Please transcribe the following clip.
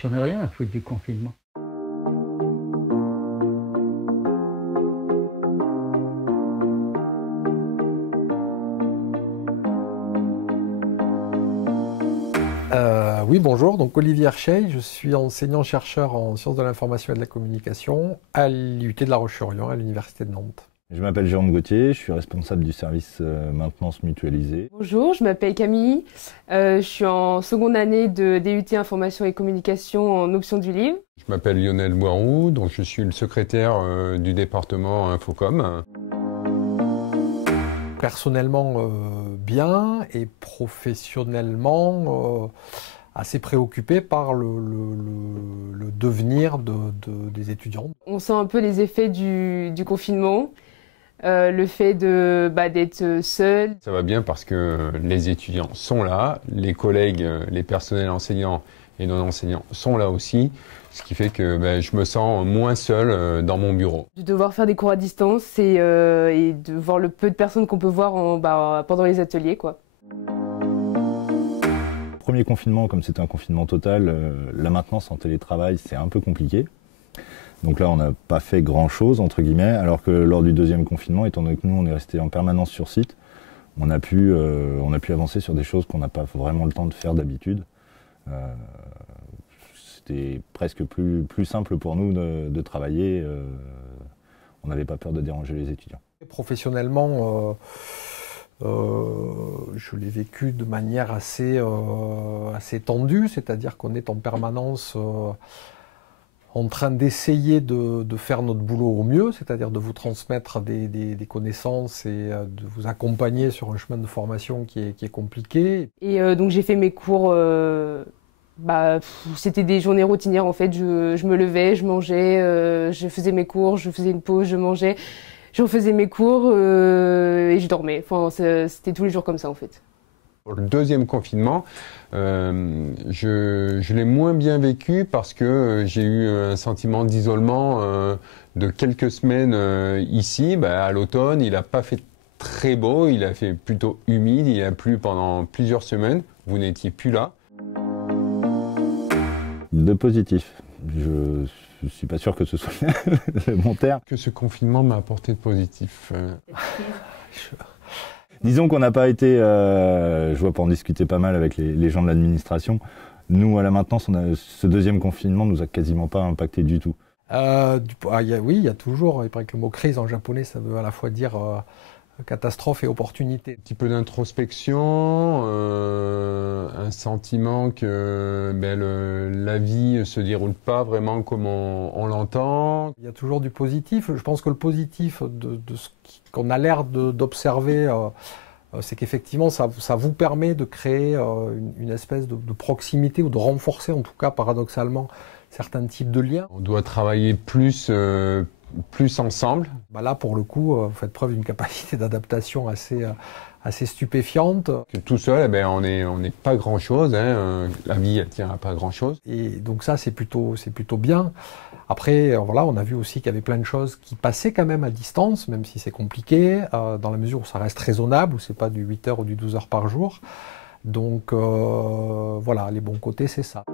J'en ai rien à foutre du confinement. Oui, bonjour, donc Olivier Hercheil, je suis enseignant-chercheur en sciences de l'information et de la communication à l'IUT de La Roche-sur-Yon, à l'Université de Nantes. Je m'appelle Jérôme Gauthier, je suis responsable du service maintenance mutualisée. Bonjour, je m'appelle Camille, je suis en seconde année de DUT Information et Communication en option du livre. Je m'appelle Lionel Boirou, donc je suis le secrétaire du département Infocom. Personnellement, bien, et professionnellement, assez préoccupé par le devenir des étudiants. On sent un peu les effets du confinement, le fait d'être seul. Ça va bien parce que les étudiants sont là, les collègues, les personnels enseignants et non-enseignants sont là aussi, ce qui fait que je me sens moins seul dans mon bureau. De devoir faire des cours à distance et de voir le peu de personnes qu'on peut voir pendant les ateliers, quoi. Premier confinement, comme c'était un confinement total, la maintenance en télétravail, c'est un peu compliqué. Donc là, on n'a pas fait grand-chose, entre guillemets, alors que lors du deuxième confinement, étant donné que nous, on est resté en permanence sur site, on a pu avancer sur des choses qu'on n'a pas vraiment le temps de faire d'habitude. C'était presque plus simple pour nous de travailler. On n'avait pas peur de déranger les étudiants. Professionnellement, je l'ai vécu de manière assez tendue, c'est-à-dire qu'on est en permanence en train d'essayer de faire notre boulot au mieux, c'est-à-dire de vous transmettre des connaissances et de vous accompagner sur un chemin de formation qui est compliqué. Et donc j'ai fait mes cours, c'était des journées routinières en fait, je me levais, je mangeais, je faisais mes cours, je faisais une pause, je mangeais, je refaisais mes cours et je dormais. Enfin, c'était tous les jours comme ça en fait. Pour le deuxième confinement, je l'ai moins bien vécu parce que j'ai eu un sentiment d'isolement de quelques semaines ici. À l'automne, il n'a pas fait très beau, il a fait plutôt humide, il a plu pendant plusieurs semaines. Vous n'étiez plus là. De positif. Je ne suis pas sûr que ce soit le bon terme. Que ce confinement m'a apporté de positif. Disons qu'on n'a pas été, je vois pour en discuter pas mal avec les gens de l'administration, nous à la maintenance, ce deuxième confinement nous a quasiment pas impacté du tout. Oui, il y a toujours, il paraît que le mot crise en japonais, ça veut à la fois dire catastrophe et opportunité. Un petit peu d'introspection, un sentiment que la vie ne se déroule pas vraiment comme on l'entend. Il y a toujours du positif. Je pense que le positif de ce qu'on a l'air d'observer, c'est qu'effectivement ça vous permet de créer une espèce de proximité ou de renforcer en tout cas paradoxalement certains types de liens. On doit travailler plus ensemble. Là, pour le coup, vous faites preuve d'une capacité d'adaptation assez stupéfiante. Que tout seul, on n'est pas grand-chose. La vie, elle tient à pas grand-chose. Et donc ça, c'est plutôt bien. Après, voilà, on a vu aussi qu'il y avait plein de choses qui passaient quand même à distance, même si c'est compliqué, dans la mesure où ça reste raisonnable, où c'est pas du 8 heures ou du 12 heures par jour. Donc voilà, les bons côtés, c'est ça.